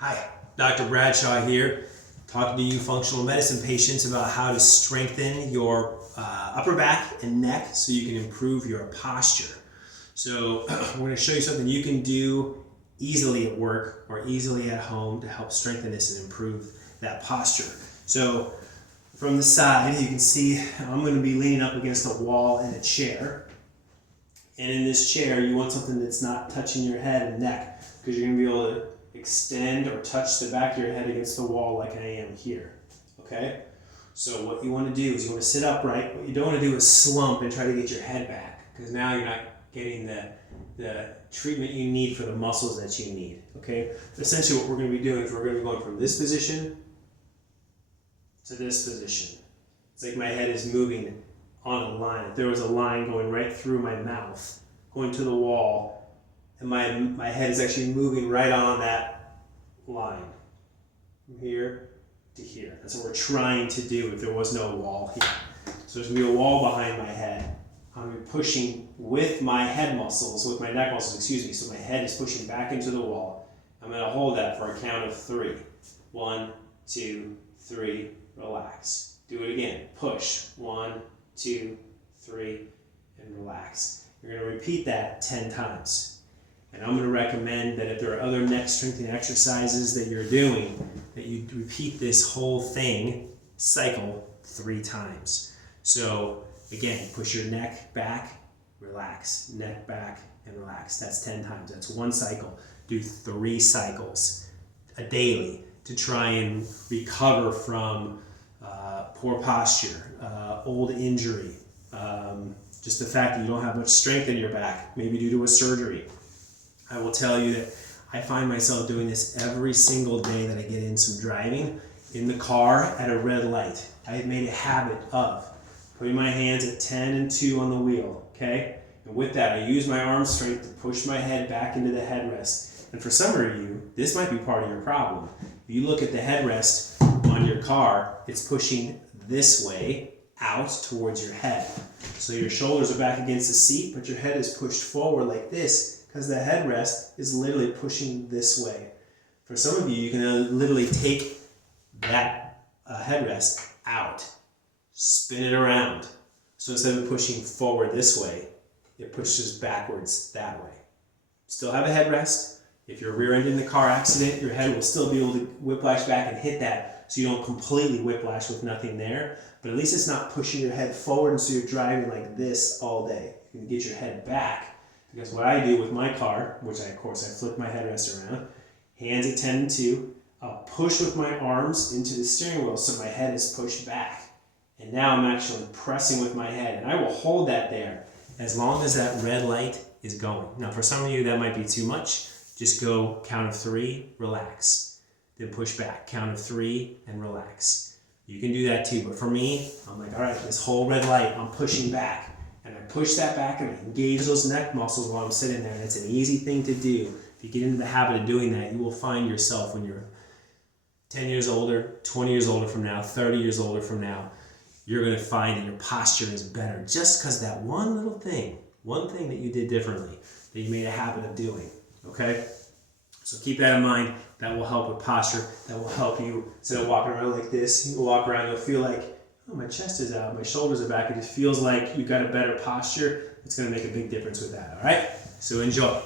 Hi, Dr. Bradshaw here, talking to you functional medicine patients about how to strengthen your upper back and neck so you can improve your posture. So we're going to show you something you can do easily at work or easily at home to help strengthen this and improve that posture. So from the side, you can see I'm going to be leaning up against a wall in a chair. And in this chair, you want something that's not touching your head and neck, because you're going to be able to extend or touch the back of your head against the wall like I am here, okay? So what you want to do is you want to sit upright. What you don't want to do is slump and try to get your head back, because now you're not getting the treatment you need for the muscles that you need, okay? Essentially what we're going to be doing is we're going to be going from this position to this position. It's like my head is moving on a line. If there was a line going right through my mouth, going to the wall, and my head is actually moving right on that line, from here to here. That's what we're trying to do if there was no wall here. So there's going to be a wall behind my head. I'm going to be pushing with my head muscles, with my neck muscles, excuse me, so my head is pushing back into the wall. I'm going to hold that for a count of 3. 1, 2, 3, relax. Do it again. Push. 1, 2, 3, and relax. You're going to repeat that 10 times. And I'm going to recommend that if there are other neck strengthening exercises that you're doing, that you repeat this whole thing, cycle 3 times. So again, push your neck back, relax, neck back, and relax. That's 10 times. That's 1 cycle. Do 3 cycles a daily to try and recover from poor posture, old injury, just the fact that you don't have much strength in your back, maybe due to a surgery. I will tell you that I find myself doing this every single day that I get in some driving in the car at a red light. I have made a habit of putting my hands at 10 and 2 on the wheel, okay? And with that, I use my arm strength to push my head back into the headrest. And for some of you, this might be part of your problem. If you look at the headrest on your car, it's pushing this way out towards your head. So your shoulders are back against the seat, but your head is pushed forward like this, because the headrest is literally pushing this way. For some of you, you can literally take that headrest out, spin it around. So instead of pushing forward this way, it pushes backwards that way. Still have a headrest. If you're rear-ended in a car accident, your head will still be able to whiplash back and hit that, so you don't completely whiplash with nothing there. But at least it's not pushing your head forward, and so you're driving like this all day. You can get your head back. Because what I do with my car, which I flip my headrest around, hands at 10 and 2, I'll push with my arms into the steering wheel so my head is pushed back. And now I'm actually pressing with my head, and I will hold that there as long as that red light is going. Now for some of you that might be too much. Just go count of 3, relax. Then push back, count of 3, and relax. You can do that too, but for me, I'm like, all right, this whole red light, I'm pushing back. And I push that back and I engage those neck muscles while I'm sitting there. And it's an easy thing to do. If you get into the habit of doing that, you will find yourself when you're 10 years older, 20 years older from now, 30 years older from now, you're going to find that your posture is better just because that one little thing, one thing that you did differently, that you made a habit of doing, okay? So keep that in mind. That will help with posture. That will help you, instead of walking around like this, you will walk around, you'll feel like, oh, my chest is out, my shoulders are back. It just feels like you've got a better posture. It's going to make a big difference with that, all right? So enjoy.